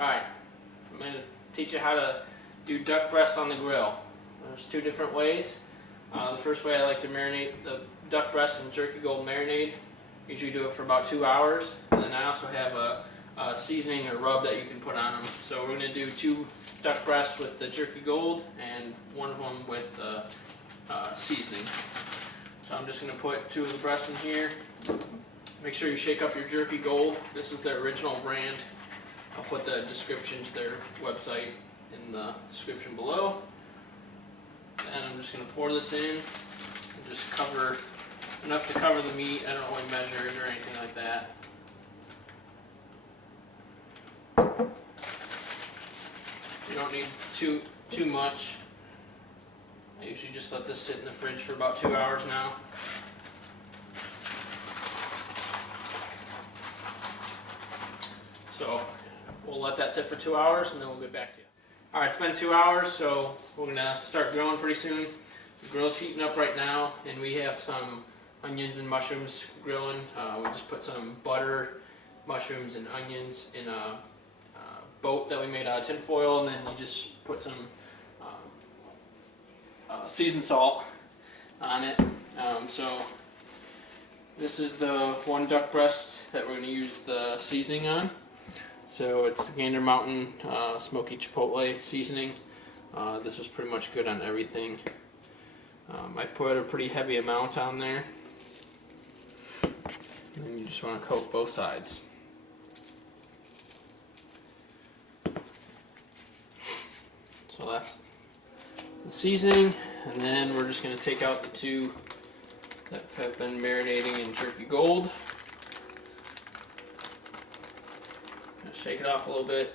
Alright, I'm going to teach you how to do duck breasts on the grill. There's two different ways. The first way I like to marinate the duck breast in jerky gold marinade. Usually do it for about 2 hours. And then I also have a seasoning or rub that you can put on them. So we're going to do 2 duck breasts with the jerky gold and one of them with seasoning. So I'm just going to put 2 of the breasts in here. Make sure you shake up your jerky gold. This is their original brand. I'll put the description to their website in the description below. And I'm just going to pour this in and just cover enough to cover the meat. I don't really measure it or anything like that. You don't need too much. I usually just let this sit in the fridge for about 2 hours now. So we'll let that sit for 2 hours and then we'll get back to you. Alright, it's been 2 hours, so we're going to start grilling pretty soon. The grill's heating up right now, and we have some onions and mushrooms grilling. We just put some butter, mushrooms, and onions in a boat that we made out of tin foil, and then you just put some seasoned salt on it. So this is the 1 duck breast that we're going to use the seasoning on. So it's Gander Mountain smoky chipotle seasoning. This is pretty much good on everything. I put a pretty heavy amount on there. And then you just want to coat both sides. So that's the seasoning, and then we're just going to take out the 2 that have been marinating in jerky gold. Shake it off a little bit.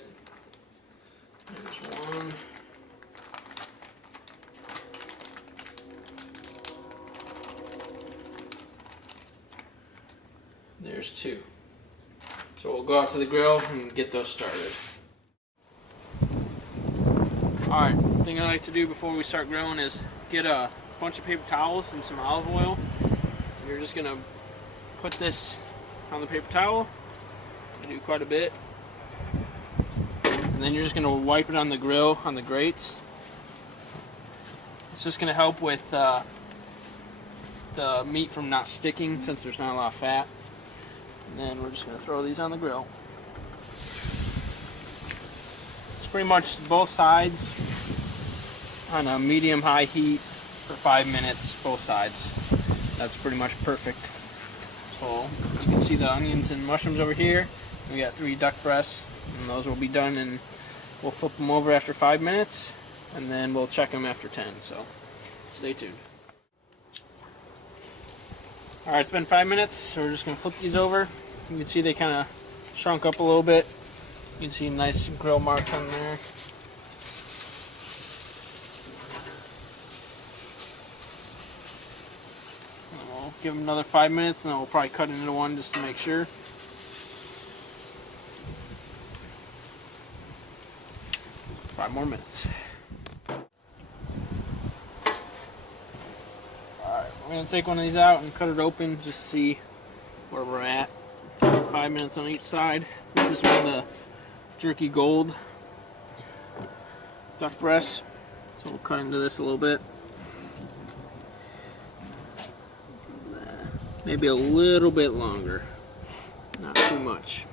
There's 1. There's 2. So we'll go out to the grill and get those started. Alright, the thing I like to do before we start grilling is get a bunch of paper towels and some olive oil. You're just going to put this on the paper towel. I do quite a bit. And then you're just going to wipe it on the grill, on the grates. It's just going to help with the meat from not sticking since there's not a lot of fat. And then we're just going to throw these on the grill. It's pretty much both sides on a medium-high heat for 5 minutes, both sides. That's pretty much perfect. So you can see the onions and mushrooms over here. We got 3 duck breasts. And those will be done, and we'll flip them over after 5 minutes, and then we'll check them after 10, so stay tuned. Alright, it's been 5 minutes, so we're just going to flip these over. You can see they kind of shrunk up a little bit. You can see nice grill marks on there. And we'll give them another 5 minutes, and then we'll probably cut into one just to make sure. 5 more minutes. Alright, we're going to take one of these out and cut it open just to see where we're at. 5 minutes on each side. This is one of the jerky gold duck breasts. So we'll cut into this a little bit. Maybe a little bit longer. Not too much.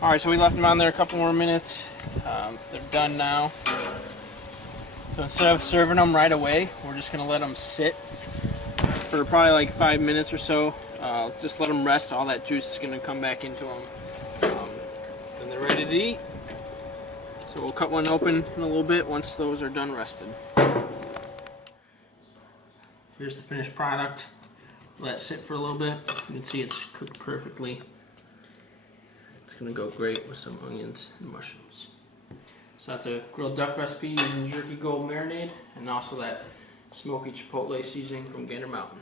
Alright, so we left them on there a couple more minutes. They're done now. So instead of serving them right away, we're just going to let them sit for probably like 5 minutes or so. Just let them rest. All that juice is going to come back into them. And they're ready to eat. So we'll cut one open in a little bit once those are done rested. Here's the finished product. Let it sit for a little bit. You can see it's cooked perfectly. It's going to go great with some onions and mushrooms. So that's a grilled duck recipe using jerky gold marinade and also that smoky chipotle seasoning from Gander Mountain.